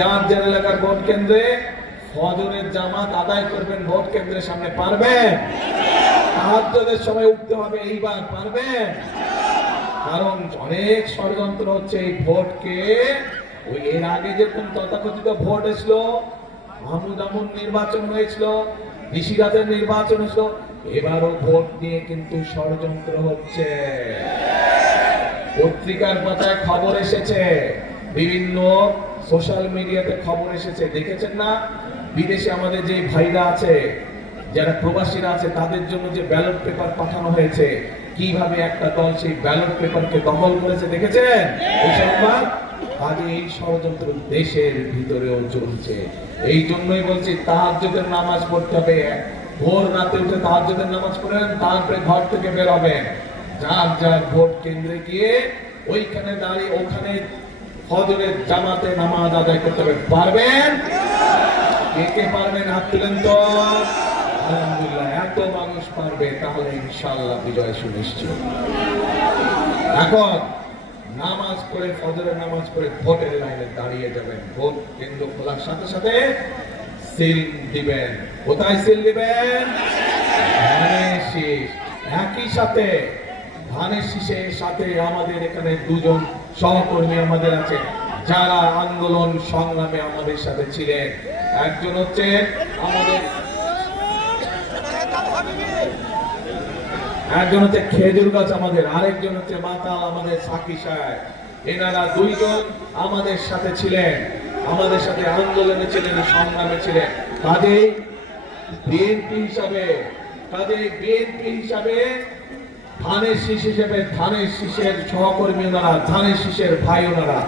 যার যার এলাকার ভোট কেন্দ্রে ফজরের জামাত আদায় করবেন, ভোট কেন্দ্রের সামনে পারবেন? তাহাজ্জুদের সময় উঠতে হবে, এইবার পারবেন? কারণ অনেক ষড়যন্ত্র হচ্ছে এই ভোটকে। ওই এর আগে যেরকম তথাকথিত ভোট এসলো, মাহমুদ আমুন নির্বাচন হয়েছিল, ঋষিরাজের নির্বাচন হয়েছিল, এবারও ভোট নিয়ে কিন্তু ষড়যন্ত্র হচ্ছে। পত্রিকার পাতায় খবর এসেছে, বিভিন্ন সোশ্যাল মিডিয়াতে খবর এসেছে, দেখেছেন না? বিদেশে আমাদের যে ভাইরা আছে, যারা প্রবাসীরা আছে, তাদের জন্য যে ব্যালট পেপার পাঠানো হয়েছে, কিভাবে একটা দল সেই ব্যালট পেপারকে দখল করেছে দেখেছেন? এই সংবাদ আগে এই ষড়যন্ত্র দেশের ভিতরেও চলছে। এই জন্যই বলছি তাহাজ্জুদের নামাজ পড়তে হবে। ভোর রাতে উঠে তাহাজ্জুদের নামাজ পড়েন, তারপরে ঘর থেকে বের হবেন, যার যার ভোট কেন্দ্রে গিয়ে ওইখানে দাঁড়িয়ে ওখানে ফজরের জামাতে নামাজ আদায় করতে হবে। পারবেন? কে কে পারবেন হাত তুলেন তো। আলহামদুলিল্লাহ, এত মানুষ পারবে, তাহলে ইনশাআল্লাহ বিজয় সুনিশ্চিত। এখন নামাজ পড়ে, ফজরের নামাজ পড়ে ভোটের লাইনে দাঁড়িয়ে যাবেন। ভোট কেন্দ্র খোলার সাথে সাথে সিল দিবেন। কোথায় সিল দিবেন? ধানের শীষ। একই সাথে ধানের শীষের সাথে আমাদের এখানে দুজন সহকর্মী আমাদের আছে, যারা আন্দোলন সংগ্রামে আমাদের সাথে ছিলেন। একজন হচ্ছে খেজুর গাছ আমাদের, আরেকজন হচ্ছে মাতাল আমাদের সাকি সাহেব। এনারা দুইজন আমাদের সাথে ছিলেন, আমাদের সাথে আন্দোলনে ছিলেন, সংগ্রামে ছিলেন। কাজেই বিএনপি হিসাবে ধানের শীষ হিসেবে, ধানের শীষের সহকর্মী ওনারা, ধানের শীষের ভাই ওনারা।